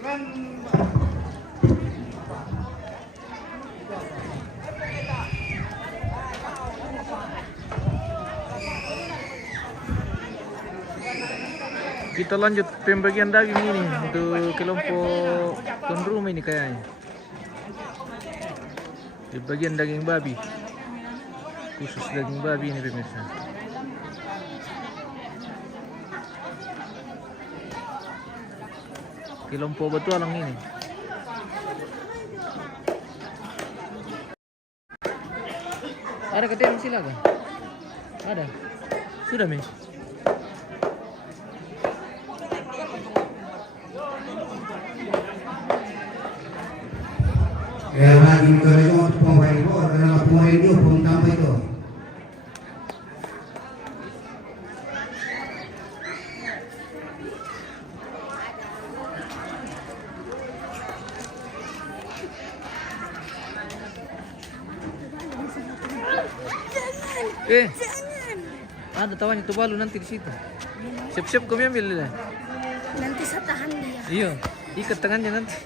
Kita lanjut pembagian daging ini untuk kelompok tuan rumah ini kayaknya. Di bagian daging babi, khusus daging babi ini pemirsa. Kelompok Batualang ini. Ada ketemu silakan. Ada. Sudah Mi. Ya lagi kalau pemain itu adalah pemain itu pun tambah itu. Ada tawanya tuh nanti di situ. Siap-siap kami ambil lah. Nanti saya tahan dia. Iya, ikat tangannya nanti.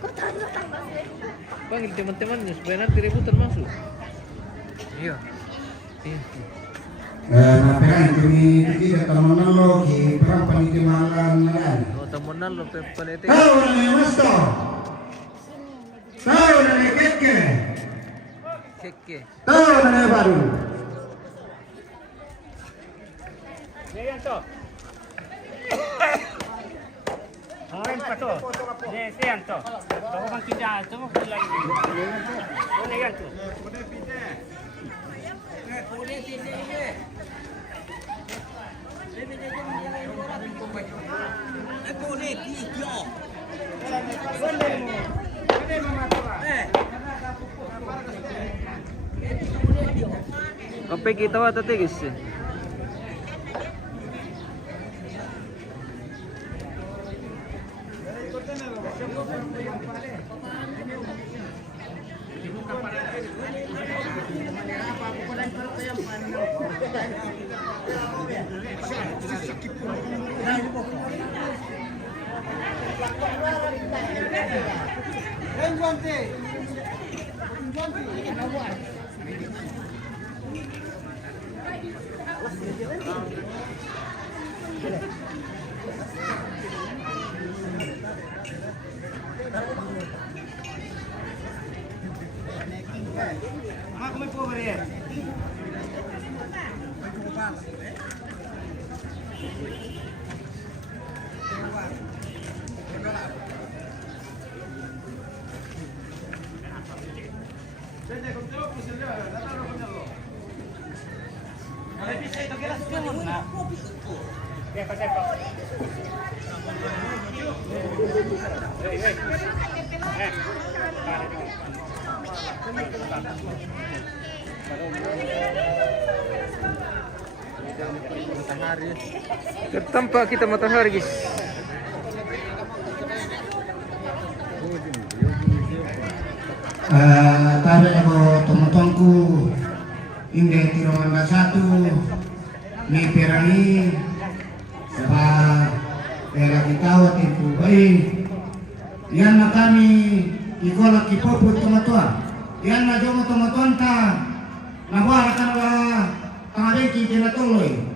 Kok tahan tambah? Panggil teman-temannya supaya nanti rebutan masuk. Iya. Iya. Naperan kami tidak teman lo di perang panitimalan nan. Oh, temenan lo palete. Tahu nih mas to. Tahu nih keke. Keke. Tahu nih baru. Yanto. Hoy pato. Ni Yanto. Bago bang pindah to mo kulay ni. Ano Yanto? Pwede pindah. Pwede pindah. Ako ni video. Pwede mamatua. Kape kita wa tatigis. Mak kami po beri. Matahari. Tertampak kita matahari, guys. Tadi aku teman-temanku ini tirongan satu ni perani sebab era kita waktu itu baik yang kami ikola kipopo teman-teman yang najomo teman-teman ta nabuara kanala tangabeki kena toloi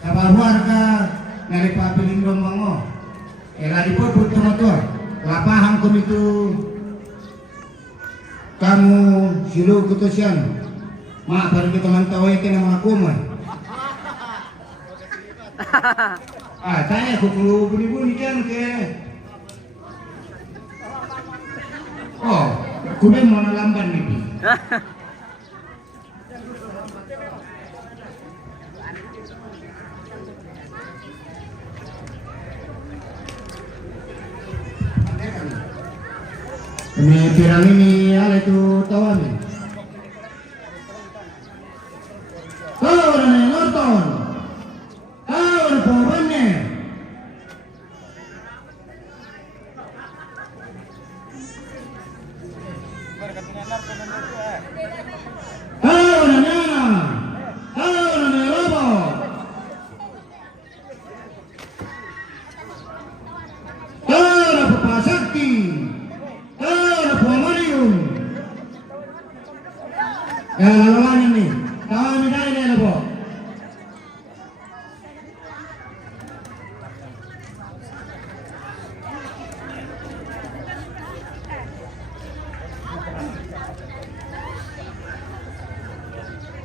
sabab warga dari papiling dombango era dipopo teman-teman lapangan itu kamu silu kutusian mak baru kita mantau itu nama aku mah tanya aku perlu bunyi-bunyi kan ke oh aku mau lamban nih ini pirang ini ala itu tawan. Tawan nih nonton. Tawan pohonnya. Tawan nana. Tawan nih lobo. Ya, lawan ini. Tahu bidai dia lah, Bo.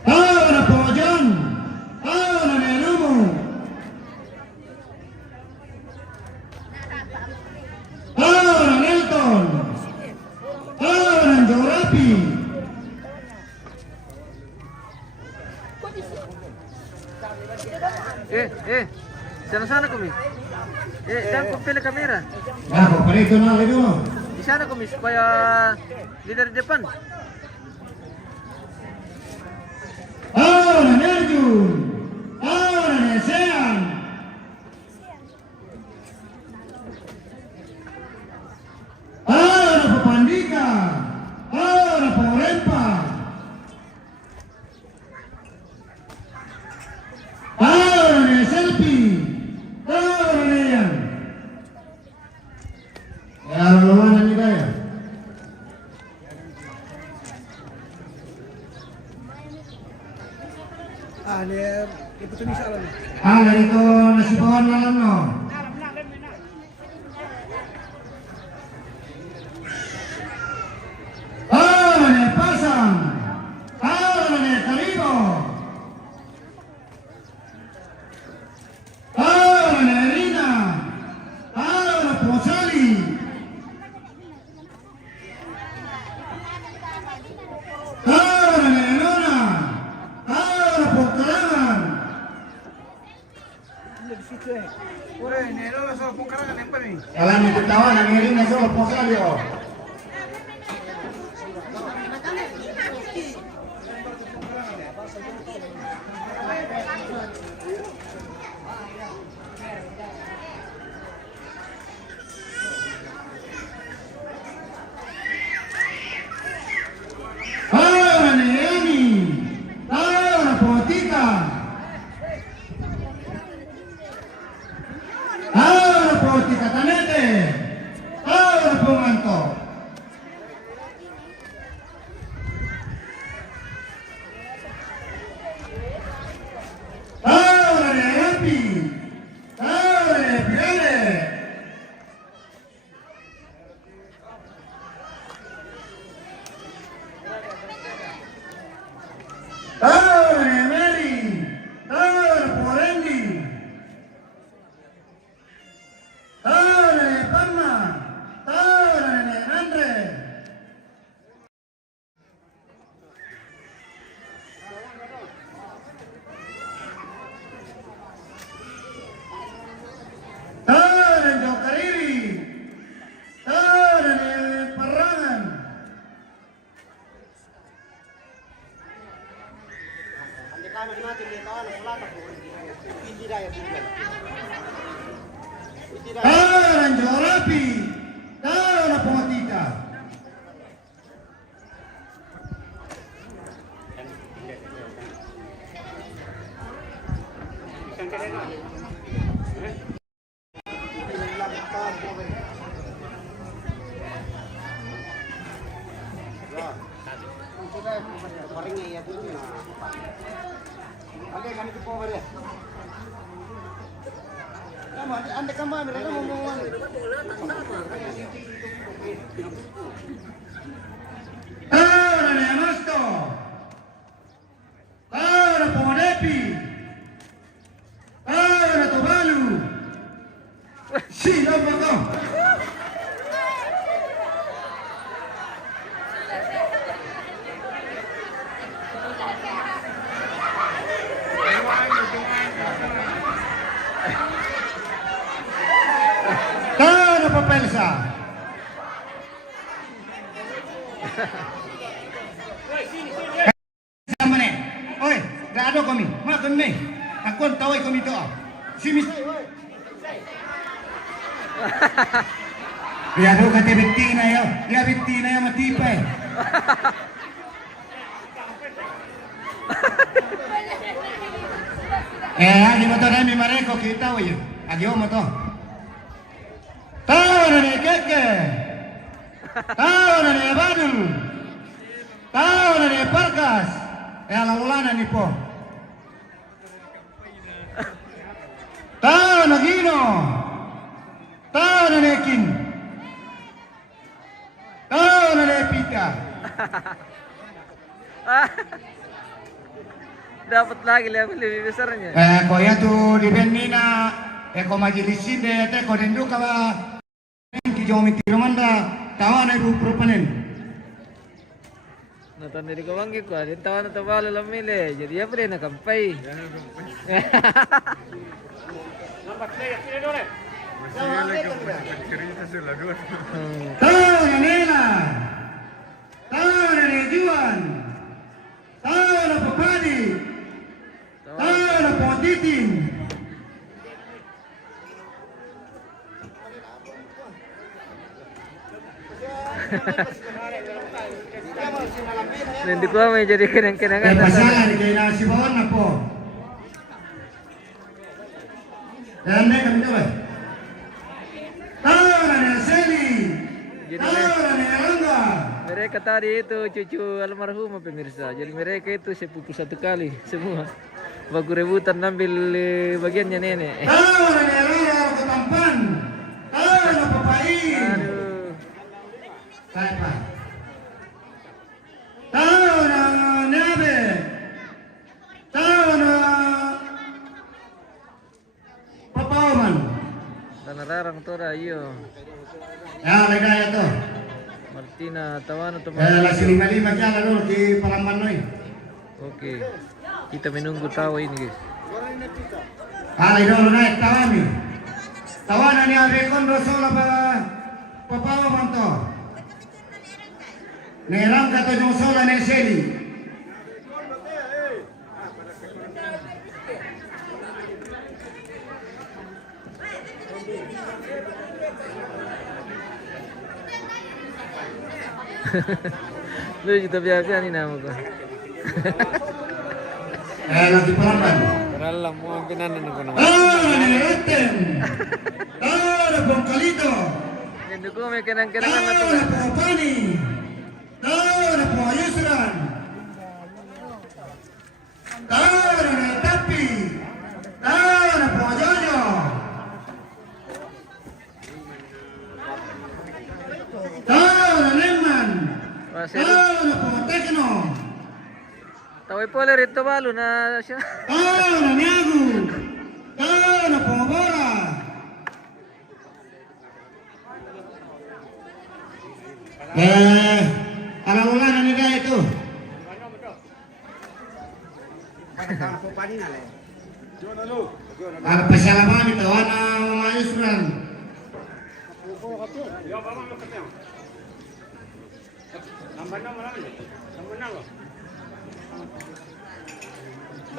Tahu na po, John. Tahu na Nelumo. Tahu na Nelton. Tahu na Jorapi. Sana kami. Jangan kau pilih kamera. Ya, kok parito na lagi mo. Di sana kami supaya leader depan. Tahu na Nerjun. Tahu na Nesean. Tahu na Papandika. Tahu na Porempa. Tahu na Selfie. Tahu na Neyan. Ya, lawan ni kaya. Ganito nasibawan na lang, no? Tahu na Pasang. Tahu na Talibo. Tahu na Erina. Tahu na Posali. Tahu na Elona. Tahu na Pagkarangan. Alam niyo tawa na Erina solo Posali, oh. Tahu na Emi. Tahu na Potika. Tahu na Potika Tanete. Tahu na Pumanto. Tahu na Epi. Tahu na Epiale. Tahu na Emeli. Tahu na Porendi. Tahu na Panma. Tahu na Andre. Tahu na Jokariri. Tahu na Parangan. Tahu na Jorapi. Tahu na Potika. Tahu na Nemasto. Tahu na Pomodepi. Tahu na Tuvalu. Sino ba to? Tahu na Papelsa. Sama ni. Oi, dah ada kami. Makan ni. Aku tahu kami tu. Sini. Ya tu kata betina ya. Ya betina yang mati pe. Agi mo to dami mareko kita we. Agi mo to. Tahu na ni keke. Tahu na ni Badul. Tahu na ni Parkas. Alawala ni po. Tahu na Gino. Tahu na ni Kin. Tahu na ni Pika. Dapat lagi lebih besarnya. Kaya tu di Benina, ko majelisin de te ko dendu ka ki jomi tirumanda tawa na ibu propanen. Nonton dari kawangi ko, din tawa na tabalo lamile. Jadi apa dia nak kampai? Lambat saya, sini dulu. Tahu na Nela. Tahu na ni Juan. Tahu na Papadi. Tahu na Potitin. Nanti gua mau jadi kenang-kenangan. Pasangan kay nasi bawon na po. Dan kami coba. Tahu na ni Seli. Jadi Tahu na ni Rangga. mereka tadi itu cucu almarhum pemirsa. Jadi mereka itu sepupu satu kali semua. Bagu rebutan ambil bagiannya nenek. Tahu na ni Rara Ketampan. Tahu na Papai. Aduh. Siapa? Tahu na Nabe. Tahu na Papaman. Tanah larang tora iyo. Ya, legaya to. Martina tawana to. Lasi 55 kaya dulu di Palamban noy. Oke. Kita menunggu tawa ini, guys. Dulu naik tawani. Tawana ni Abekon Rasul Papawa manto. Nerang kata Josola Neseli. Lu juga biasa nih nama gua. Lagi Palamban. Ralam mau pinanan ako naman. Nereten. Ada Bongkalito. Hindi ko may kenang-kenangan na to. Ada Popani. Ada Poyusran. Ada Tapi. Ada Pojojo. Ada Leman. Masih Ada Potekno. taway pala rito balo na siya. Ada Niagu. Ada Pomobora. Alawala na nila ito. Ada pasalaman ito, ana umayos ran.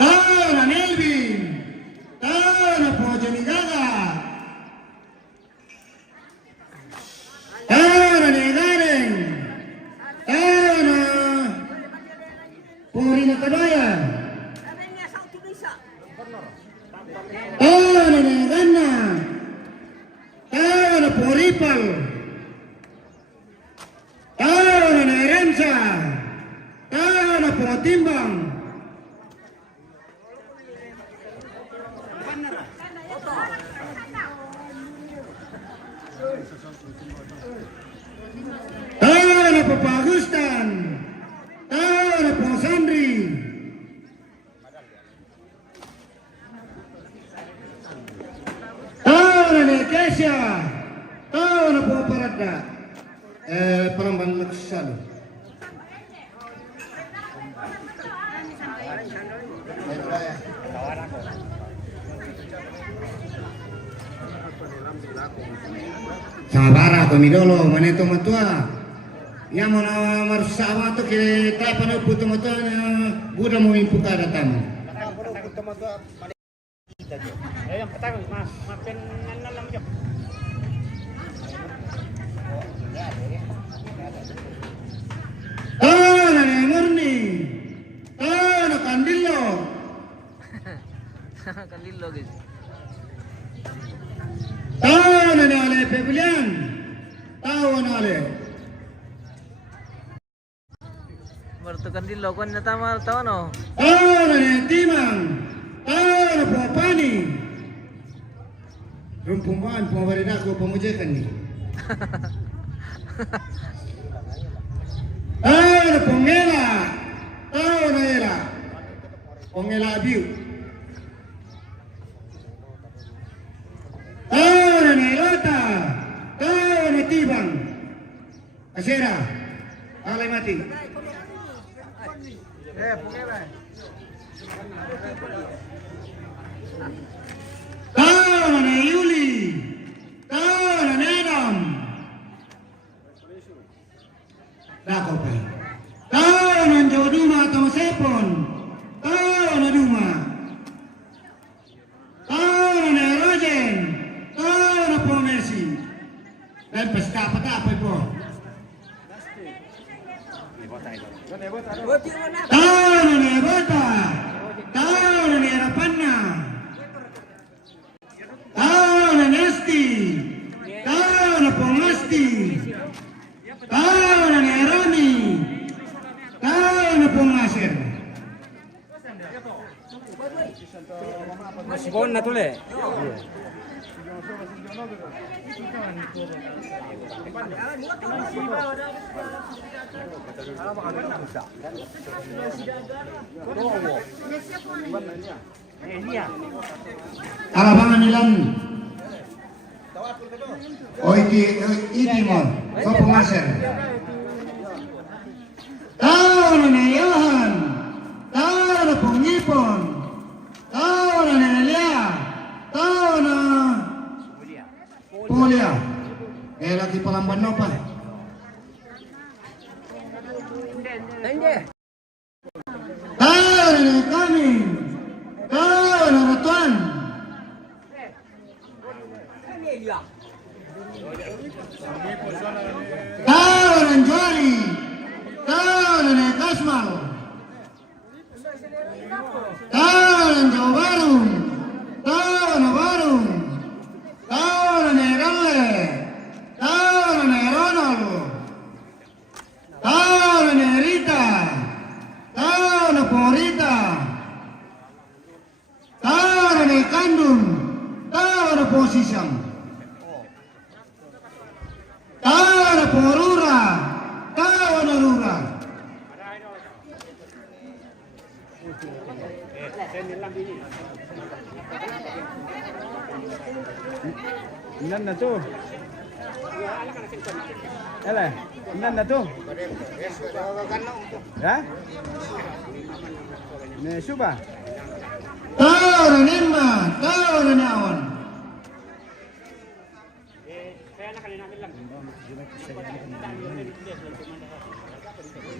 Tara Nelvin. Tara po Jamigaga. Tara Negareng. Tara Puri na Kabayan. Tara Negana. Tara Puripal. Tara Nerensa. Tara Potimbang. Tara Papagustan. Tara Posandri. Tara Nekesya. Tara Poparada. Palamban Laksal. Sabara to midolo maneto matua. Ya mana marsawa to ke tai pano puto matua buda mo impuka datang. Yang pertama, maafin nalam jo. Tana ni Murni. Tana Kandilo. Kandilo, guys. Tana ni Ale Pebulian. Tahu na Ale. Bertukan di logon na tama tawa no. Tao na timang. Tao na Papani. Rumpumbaan pemerintah ko pemujakan ni. Tao na Pongela. Tao na era. Pongela Abiu. Tao na Nelota. Tao na Tibang. Asera. Alay mati. Tao na Yuli. Tao na Nenam. Dako pa. Tao na Joduma atau Sepon. Tao na Duma. Tao na Rojen. Tao na Pomesi. Dan pesta apa po? Tao na Nebota. Tao na Nerapanna. Tao na Nesti. Tao na Pongasti. Tao na Nerami. Tao na Pongasir. Masibon na tule. Alabangan nilang. Oh iki mo. Ko Pongasir. Tao na Nayahan. Tao na Pongipon. Tao na Nelia. Tao na Polia. Lagi palamban no pa. Tao na kami. Tao na Ratuan. Tao na Joli. Tao na Kasmal. Tao na Jobarung. Tao na Barung. Tao na Neralle. Tao na Ronaldo. Tao na Nerita. Tao na Porita. Tao na Kandun. Tao na Posisang. Tao na Porura. Tao na Rura. Ilan na to? Ala, ilan na to? Ya? Nesu ba? Tao na Nimma. Tao na Naon.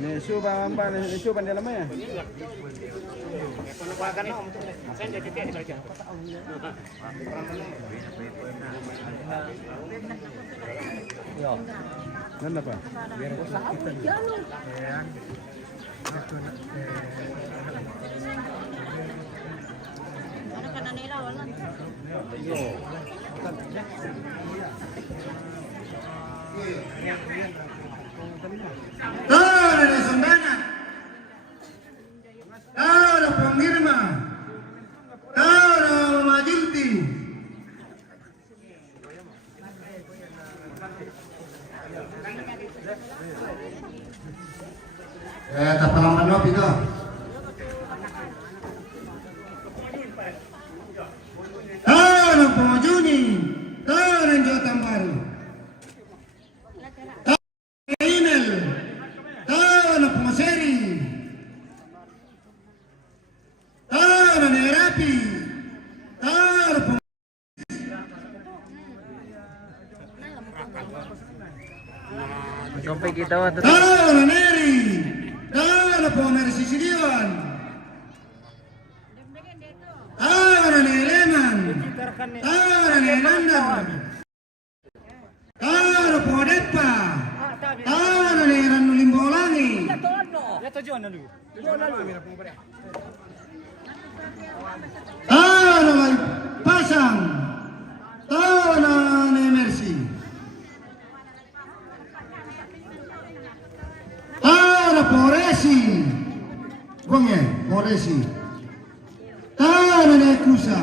Nesu ba amba? Nesu ba nila maya? Nanda pa? Tao na Sundana. Tao na Pangirma. Tao na Majilti. Tapalaman no pito. Tao na Pojuni. Tao na Jotambaru. Tao na Inel. Tao na Pumaseri. Tao na Nerapi. Tao na Sampai kita waktu Tao na Neri. Tao na Pomersi Siliwan. Tao na Neleman. Tao na Nenanda. Tao na Podepa. Tao na Neranu Limbolangi. Tao na May Pasang. Tao na Nemersi. Tao na Poresi. Presi. Tawa na Kusa.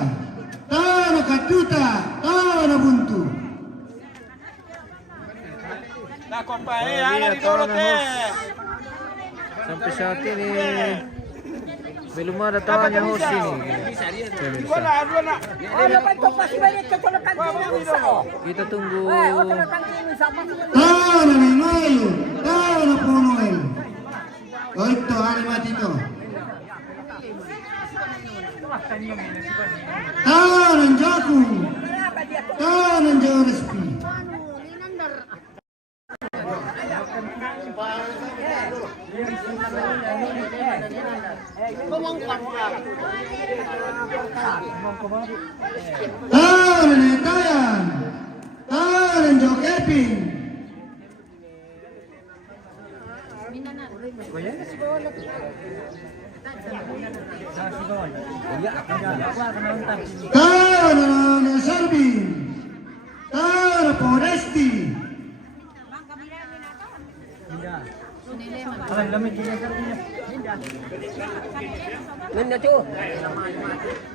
Tawa na Katuta. Tawa na Buntu. Sampai saat ini belum ada tawannya host ini. Kita tunggu. Tawa na Noel. Tawa na po Noel. O ito, animat ito. Tawa ng Jaku. Tawa ng Jorespi. Tawa ng Itayan. Tawa ng Jokepin. Tawa na Serbin. Tawa na Podesti.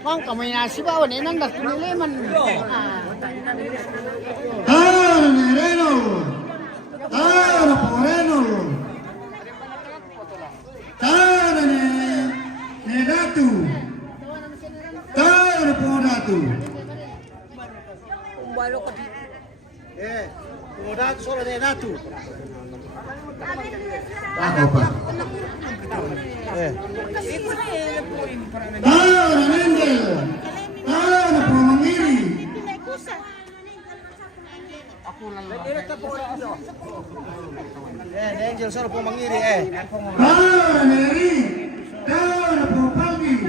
Kung kami nasibaw, ninanda kinileman. Tawa na Reno. Tawa na Poreno. Tawa na Datu. Tawa na Podatu. Podatu solo de Datu. Ako pa. Tawa na Nendel. Tawa na Pumangiri. Angel solo Pumangiri Tawa na Neri. Tawa na Pupalgi.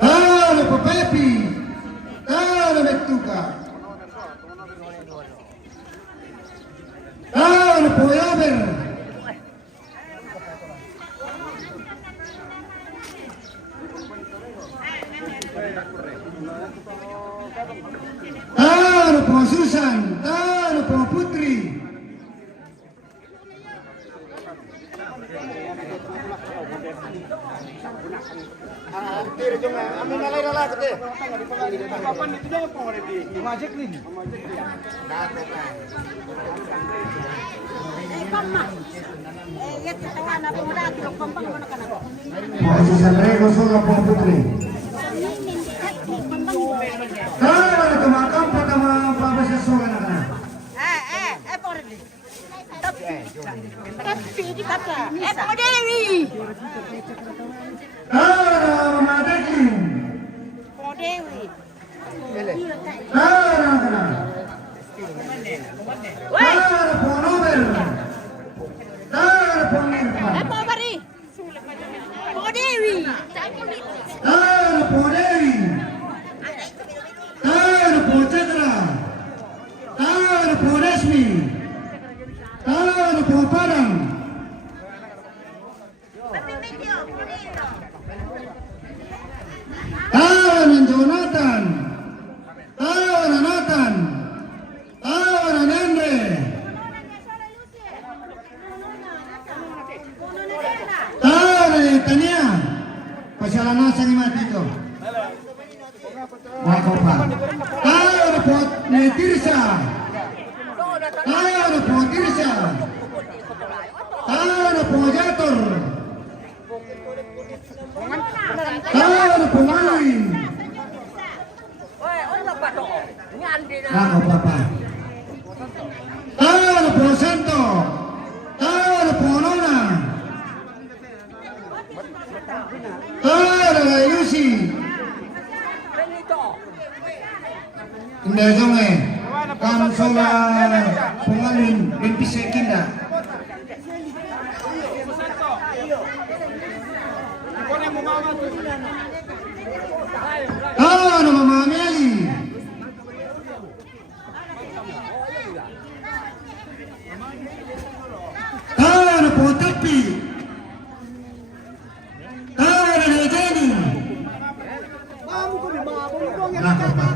Tawa na Pupepi. Tawa na Betuka. Tawa na Puyaber. Tawa na po Susan. Tawa na po Putri. Susan Rego solo po Putri. Tawa na tumakampa ka mga pabasyasoga na ka na. Tawa na Mama Deklin. Tawa na ka na. Tawa na po Nobel. Tawa na po Nirpa. Tawa na po Dewi. Tawa na po Chandra. Tawa na po Resmi. Tawa na po Padang. Tawa ng Jonathan. Tawa na Nathan. Tawa na Nendre. Tawa na Tania. Pasyalanasan ni Matito. Ako pa. Tawa na po ni Tirsa. Tawa na po Tirsa. Tawa na po Jator. Tawa na po Maluin. Ako papa. Tawa na po Santo. Tawa na po Nona. Tawa na Yusi. Hindi zonge. Kamsola Pungalin 26 kinda. Tawa na Mama Meli. Tawa na po Tapi. Tawa na Jenny. Nako pa.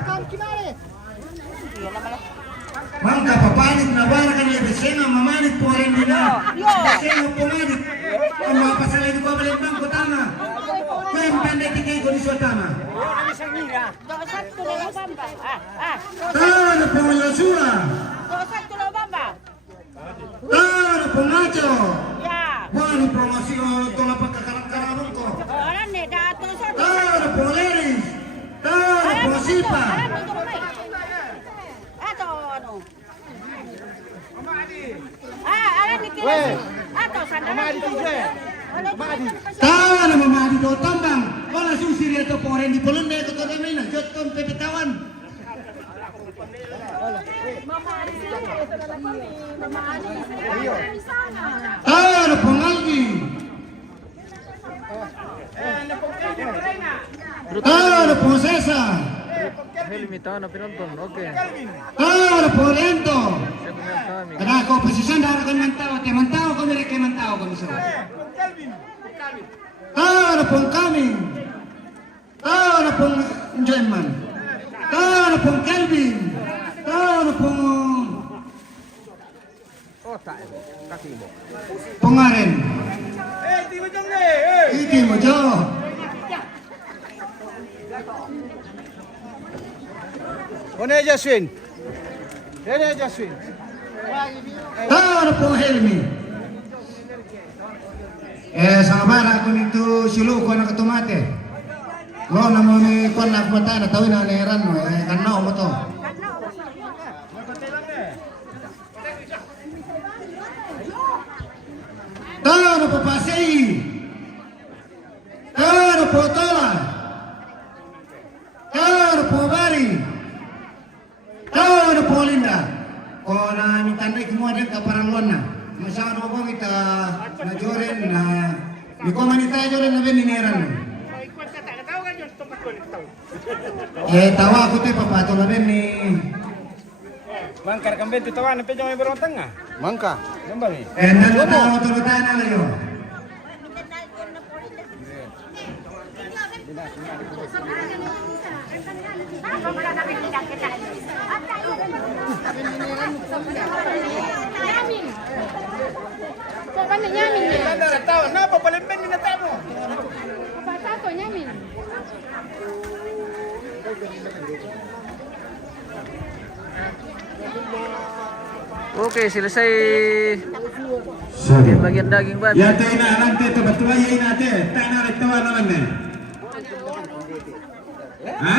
Ina mamanit po rin din na. Kasi mo pumanit. Ang mga pasalay ko balik bangko tama. Kaya ang panday tigay ko ni so tama. Tano po Yosua. Tano po Nacho. Buwan po masih tolak pagkakarang-karang ko. Tano po Leris. Tano po Sipa. Tano mamadi do tambang. Wala susiri ito po rin di polonde ito to kami na jotton pepetawan. Tano po Ngalgi. Tano po Cesar. Limitado na pinonton. Okay. Tano po Lento. Saya punya kami. Kada ako posisyon daro kan mantao ko mere kay mantao ko miso. Tano po kami. Tano po Joyman. Tano po Kelvin. Tano po Pengaren. Iki mo jo. One Jaswin. One Jaswin. Tano po Helmi. Sama bara ko nito silu ko na katumate. Lo na mo ni kon na mata na tawin na leran no kanao mo to. Tano po Pasay. Tano po Tola. Tano po Bari. Tano po Linda. O na mitandai kumua din ka parang lon na. Masyado ko kita na joren na ni ko manita joren na benineran. Tawa ko te papato na ben ni Mangkar kambing tu tawan pe jangan berong tengah. Mangka. Gambar ni. nalo tawa to na layo. Napa paling ben ni natamu? Oke, selesai di bagian daging bat. Ya te na nanti to betul ya ina te. Ta na tawa naman ne. Ha?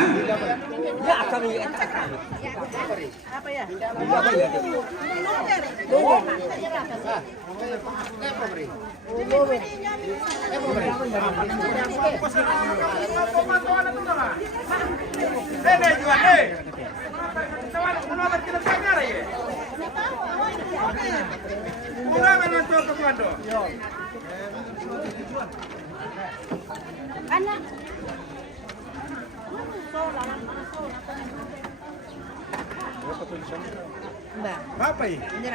Apa ini?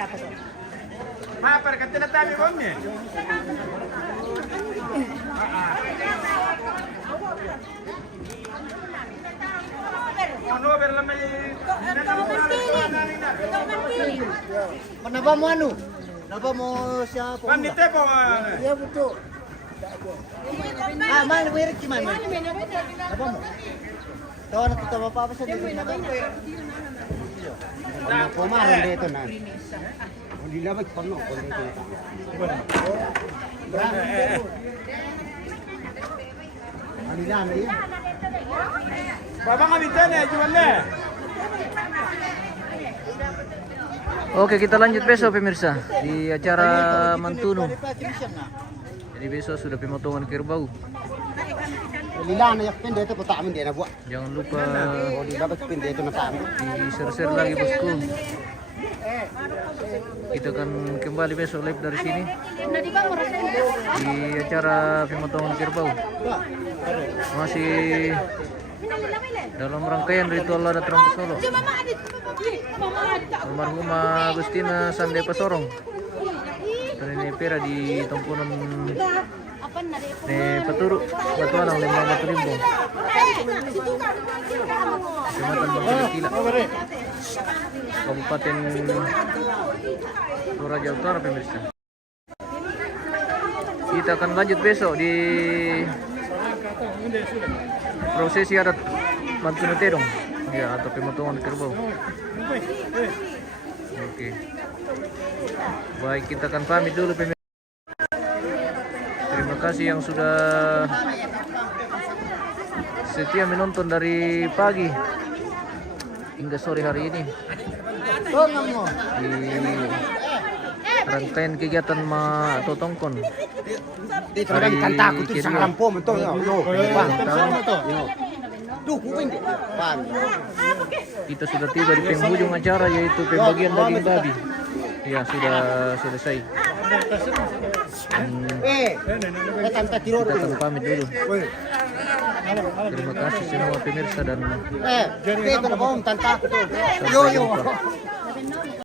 Apa kata natamu bomnya? Ano berlamai? Kenapa mau anu? Kenapa mau siapa? Pandite po. Iya betul. Mana merek gimana? Apa mau? Tahu anak kita apa saja di sana. Kemarin dia itu nah. Di lama penuh kondisi. Alila nih. Babang abitan ya jual deh. Oke, kita lanjut besok pemirsa di acara Mantuno. Jadi besok sudah pemotongan kerbau. Alila nih pende itu tak amin dia nak buat. Jangan lupa Di dapat pende itu nak amin. di share lagi bosku. Kita akan kembali besok live dari sini di acara pemotongan kerbau. Masih dalam rangkaian ritual adat Rangka Solo. Almarhumah Agustina Sande Pasorong. Dan ini pera di Tomponon Paturu, Batualang, Lembang Batu Limbong. Kecamatan Bangka Kila. Kabupaten Toraja Utara pemirsa. Kita akan lanjut besok di prosesi adat Mantunu Tedong ya, atau pemotongan kerbau. Oke. Baik, kita akan pamit dulu pemirsa. Terima kasih yang sudah setia menonton dari pagi hingga sore hari ini di rangkaian kegiatan atau tongkon. Hari kedua. Kita sudah tiba di penghujung acara, yaitu pembagian daging babi. Ya, sudah selesai. Kita akan pamit dulu. Terima kasih semua pemirsa dan sampai jumpa.